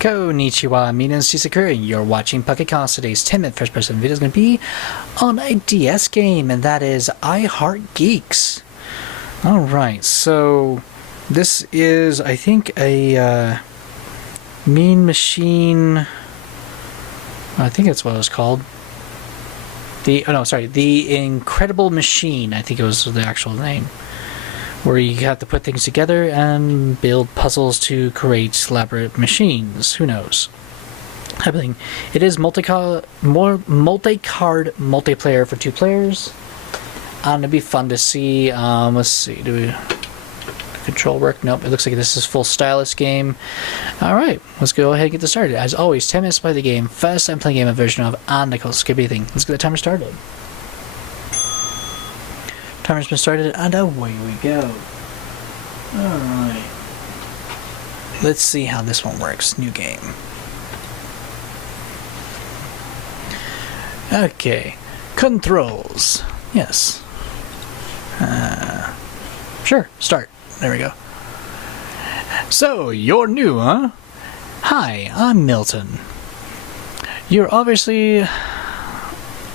Konnichiwa, my name is Chisakura, and you're watching Pocket Cast. Today's 10-minute first-person video is going to be on a DS game, and that is I Heart Geeks. Alright, so this is, I think, a Mean Machine, I think that's what it was called. The Incredible Machine, I think it was the actual name. Where you have to put things together and build puzzles to create elaborate machines. Who knows? Happening. It is multi-card multiplayer for 2 players. It'd be fun to see. Let's see. Do control work? Nope. It looks like this is full stylus game. Alright, let's go ahead and get this started. As always, 10 minutes to play the game. First time playing a version of Nickel. Skip anything. Let's get the timer started. Timer's been started, and away we go. Alright. Let's see how this one works. New game. Okay. Controls. Yes. Sure. Start. There we go. So, you're new, huh? Hi, I'm Milton. You're obviously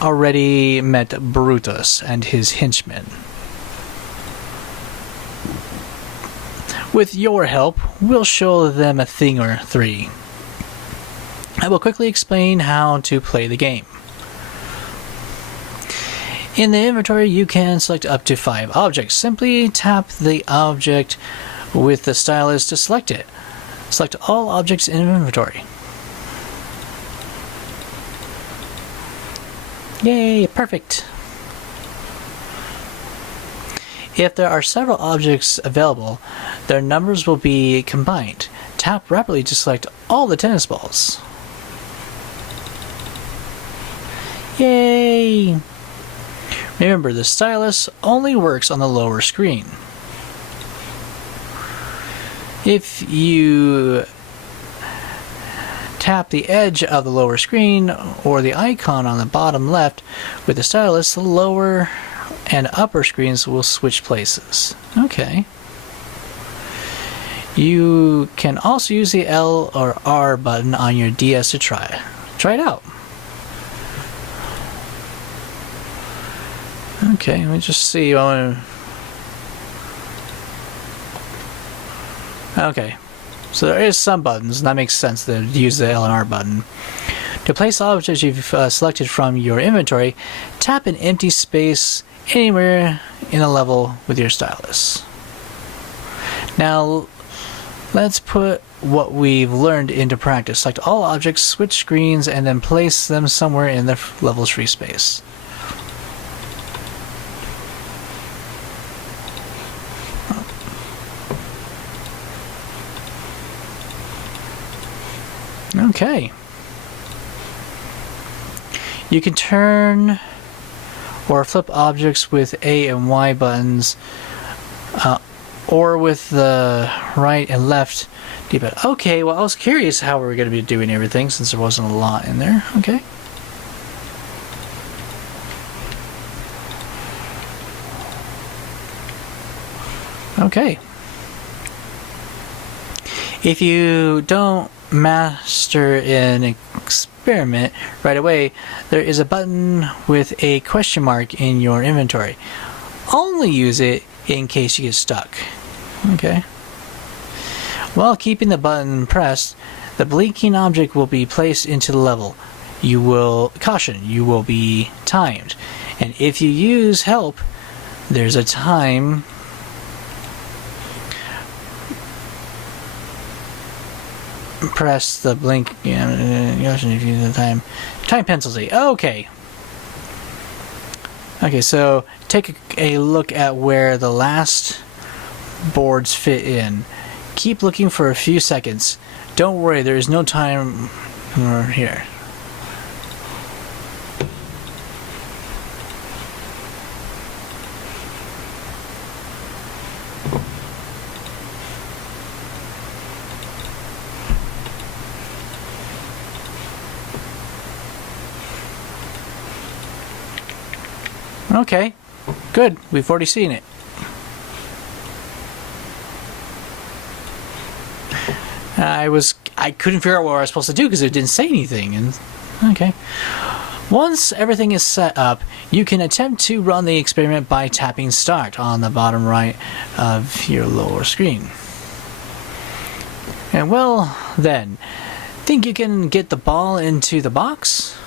already met Brutus and his henchmen. With your help, we'll show them a thing or 3. I will quickly explain how to play the game. In the inventory, you can select up to 5 objects. Simply tap the object with the stylus to select it. Select all objects in inventory. Yay, perfect. If there are several objects available, their numbers will be combined. Tap rapidly to select all the tennis balls. Yay! Remember, the stylus only works on the lower screen. If you tap the edge of the lower screen or the icon on the bottom left with the stylus, the lower and upper screens will switch places. Okay. You can also use the L or R button on your DS to try it out. Okay, let me just see. Okay. So there is some buttons, and that makes sense to use the L and R button. To place objects you've selected from your inventory, tap an empty space anywhere in a level with your stylus. Now, let's put what we've learned into practice. Select all objects, switch screens, and then place them somewhere in the level's free space. Okay. You can turn or flip objects with A and Y buttons, or with the right and left D-pad. Okay, well, I was curious how we were going to be doing everything since there wasn't a lot in there. Okay. Okay. If you don't master an experiment right away, there is a button with a question mark in your inventory. Only use it in case you get stuck. Okay. While keeping the button pressed, the blinking object will be placed into the level. You will be timed. And if you use help, there's a time press the blink, if you use the time penalty. Okay. Okay, so take a look at where the last boards fit in. Keep looking for a few seconds. Don't worry, there is no time here. Okay, good. We've already seen it. I was I couldn't figure out what I was supposed to do because it didn't say anything. And okay. Once everything is set up, you can attempt to run the experiment by tapping Start on the bottom right of your lower screen. And well, then, think you can get the ball into the box?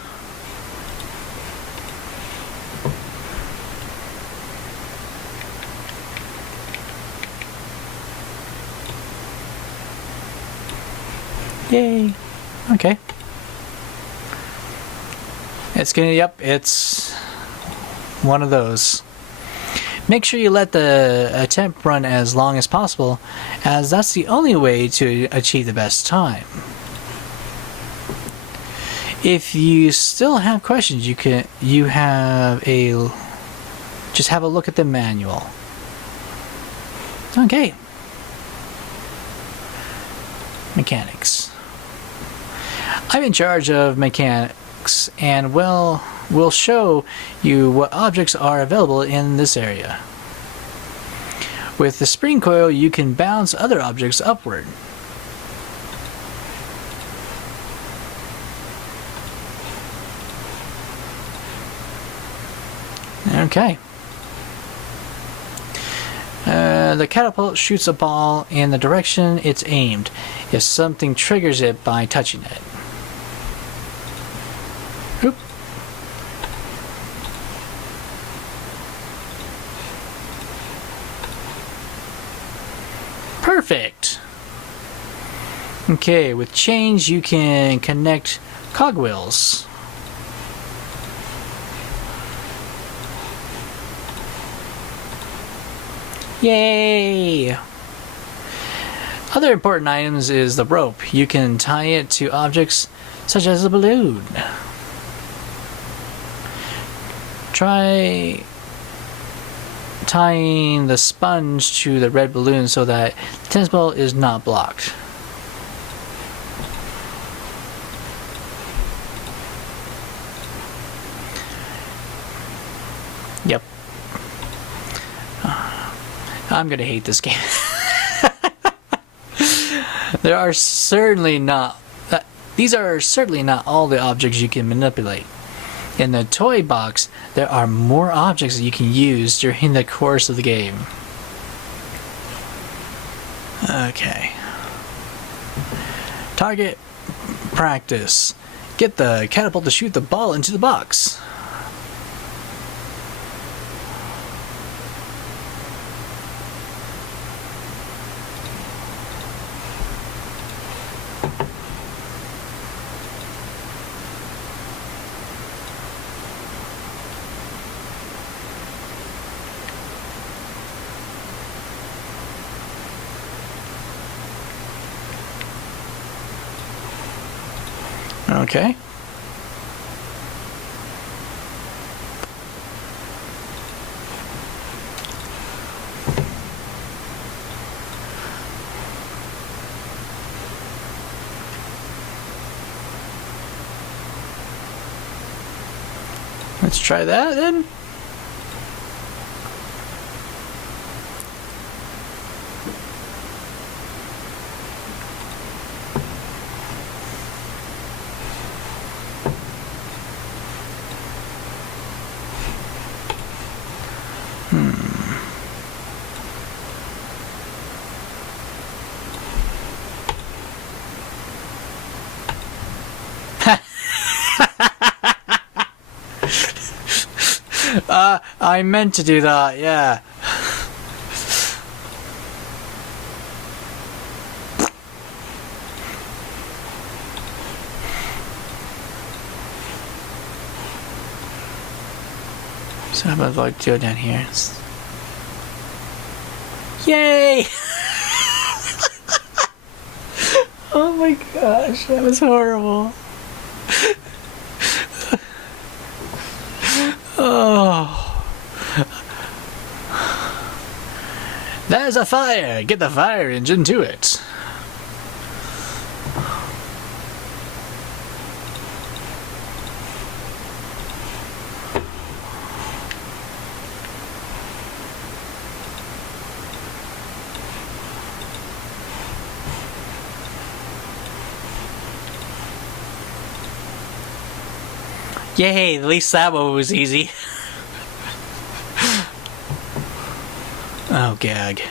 Yay. Okay. It's gonna, yep, it's one of those. Make sure you let the attempt run as long as possible, as that's the only way to achieve the best time. If you still have questions, just have a look at the manual. Okay. Mechanics. I'm in charge of mechanics, and we'll show you what objects are available in this area. With the spring coil, you can bounce other objects upward. Okay. The catapult shoots a ball in the direction it's aimed if something triggers it by touching it. Oop. Perfect. Okay, with chains you can connect cogwheels. Yay! Other important items is the rope. You can tie it to objects such as a balloon. Try tying the sponge to the red balloon so that the tennis ball is not blocked. Yep. I'm gonna hate this game. These are certainly not all the objects you can manipulate. In the toy box, there are more objects that you can use during the course of the game. Okay. Target practice. Get the catapult to shoot the ball into the box. Okay. Let's try that then. I meant to do that, yeah. So how about if I do it down here? Yay! Oh my gosh, that was horrible. Oh. There's a fire! Get the fire engine to it! Yay, at least that one was easy. Oh, gag.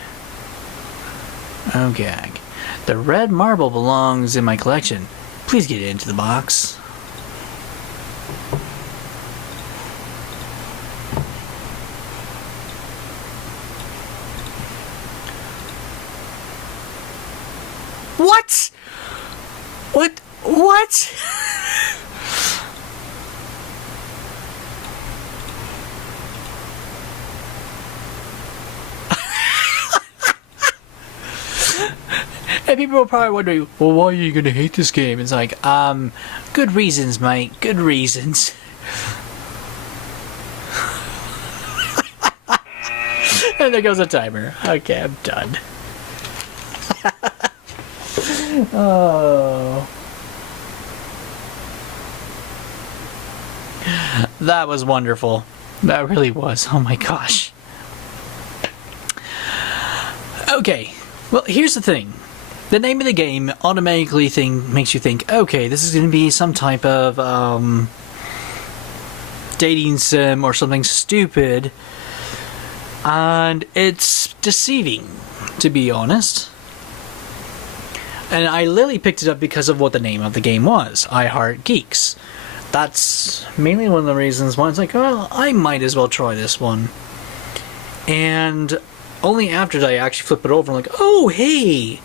Oh, gag. The red marble belongs in my collection. Please get it into the box. What? What? What? And people are probably wondering, well, why are you gonna hate this game? It's like, good reasons, mate. Good reasons. And there goes a timer. Okay, I'm done. Oh. That was wonderful. That really was. Oh my gosh. Okay. Well, here's the thing. The name of the game automatically makes you think, okay, this is going to be some type of dating sim or something stupid. And it's deceiving, to be honest. And I literally picked it up because of what the name of the game was, I Heart Geeks. That's mainly one of the reasons why it's like, well, I might as well try this one. And only after that I actually flip it over, I'm like, oh, hey,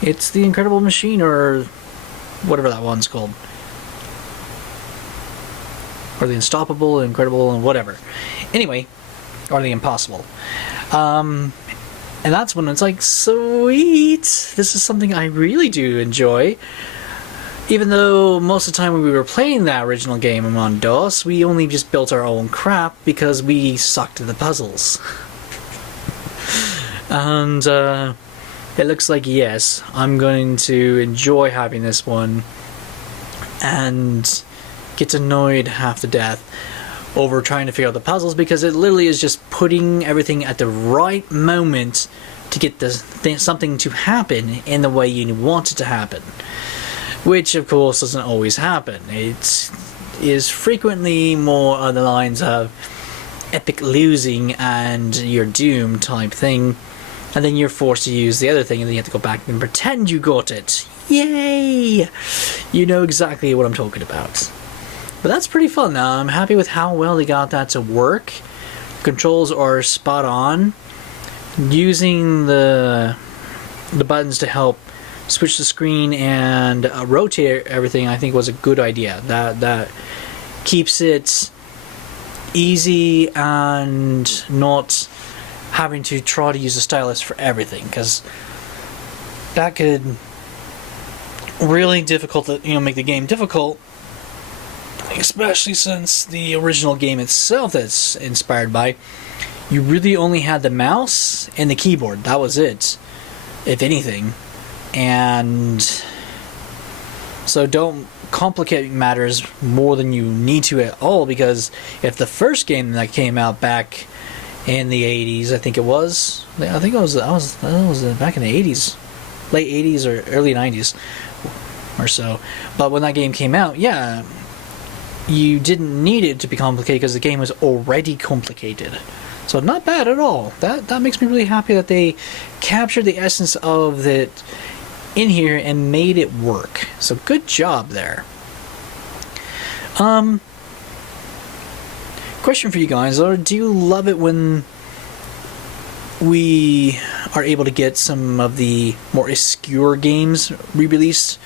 it's the Incredible Machine, or whatever that one's called. Or the Unstoppable, Incredible, and whatever. Anyway, or the Impossible. And that's when it's like, sweet, this is something I really do enjoy. Even though most of the time when we were playing that original game on DOS, we only just built our own crap because we sucked at the puzzles. And it looks like, yes, I'm going to enjoy having this one and get annoyed half to death over trying to figure out the puzzles, because it literally is just putting everything at the right moment to get something to happen in the way you want it to happen. Which, of course, doesn't always happen. It is frequently more on the lines of epic losing and you're doomed type thing, and then you're forced to use the other thing, and then you have to go back and pretend you got it. Yay! You know exactly what I'm talking about. But that's pretty fun. Now, I'm happy with how well they got that to work. Controls are spot on. Using the buttons to help switch the screen and rotate everything, I think, was a good idea. That keeps it easy and not having to try to use a stylus for everything, because that could really make the game difficult. Especially since the original game itself that's inspired by, you really only had the mouse and the keyboard. That was it, if anything. And so don't complicate matters more than you need to at all, because if the first game that came out back in the 80s, I think it was back in the 80s, late 80s or early 90s or so. But when that game came out, yeah, you didn't need it to be complicated because the game was already complicated. So not bad at all. That makes me really happy that they captured the essence of it in here and made it work. So good job there. Question for you guys, or do you love it when we are able to get some of the more obscure games re-released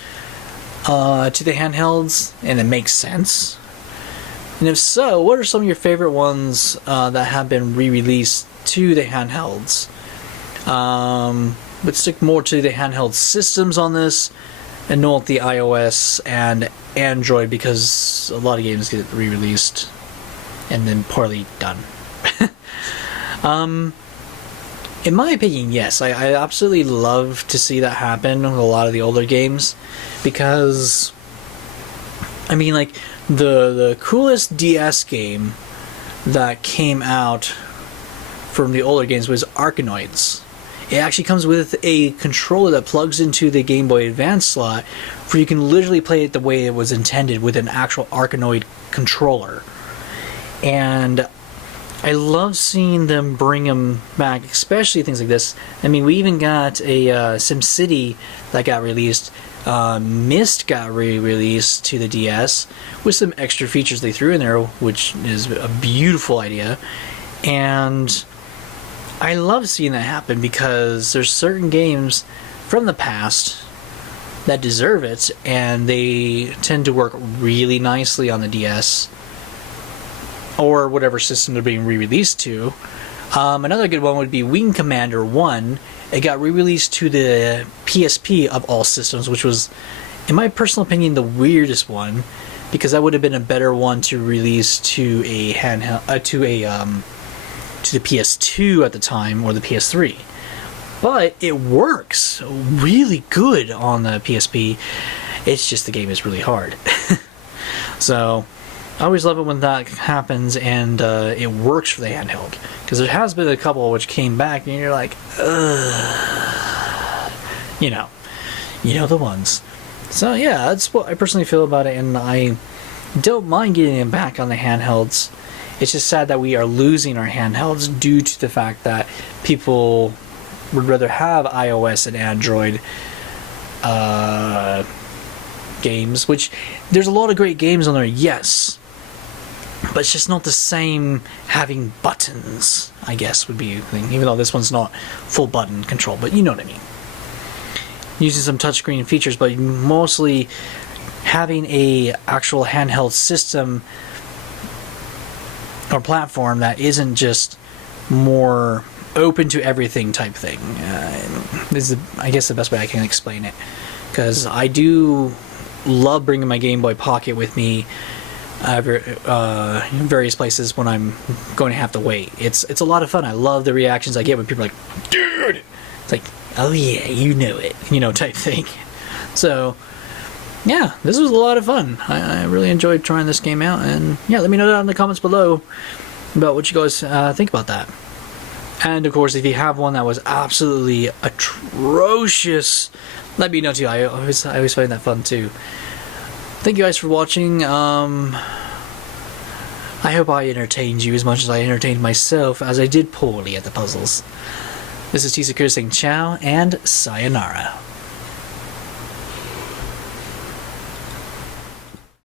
to the handhelds and it makes sense? And if so, what are some of your favorite ones that have been re-released to the handhelds? But stick more to the handheld systems on this, and not the iOS and Android, because a lot of games get re-released and then poorly done. In my opinion, yes, I absolutely love to see that happen with a lot of the older games, because I mean, like, the coolest DS game that came out from the older games was Arkanoids. it actually comes with a controller that plugs into the Game Boy Advance slot, where you can literally play it the way it was intended with an actual Arkanoid controller. And I love seeing them bring them back, especially things like this. I mean, we even got a SimCity that got released. Myst got re-released to the DS with some extra features they threw in there, which is a beautiful idea. And I love seeing that happen because there's certain games from the past that deserve it, and they tend to work really nicely on the DS or whatever system they're being re-released to. Another good one would be Wing Commander 1. It got re-released to the PSP of all systems, which was, in my personal opinion, the weirdest one, because that would have been a better one to release to a handheld, to the PS2 at the time, or the PS3. But it works really good on the PSP. It's just the game is really hard. So I always love it when that happens and it works for the handheld, because there has been a couple which came back and you're like, ugh. You know the ones. So yeah, that's what I personally feel about it, and I don't mind getting it back on the handhelds. It's just sad that we are losing our handhelds due to the fact that people would rather have iOS and Android games, which there's a lot of great games on there, yes, but it's just not the same having buttons, I guess, would be a thing, even though this one's not full button control, but you know what I mean. Using some touchscreen features, but mostly having a actual handheld system or platform that isn't just more open to everything type thing. This is, I guess, the best way I can explain it, because I do love bringing my Game Boy Pocket with me various places when I'm going to have to wait. It's a lot of fun. I love the reactions I get when people are like, dude! It's like, oh yeah, you know it, type thing. So yeah, this was a lot of fun. I really enjoyed trying this game out, and yeah, let me know down in the comments below about what you guys think about that. And of course, if you have one that was absolutely atrocious, let me know too. I always find that fun too. Thank you guys for watching. I hope I entertained you as much as I entertained myself, as I did poorly at the puzzles. This is T-Secure saying ciao and sayonara.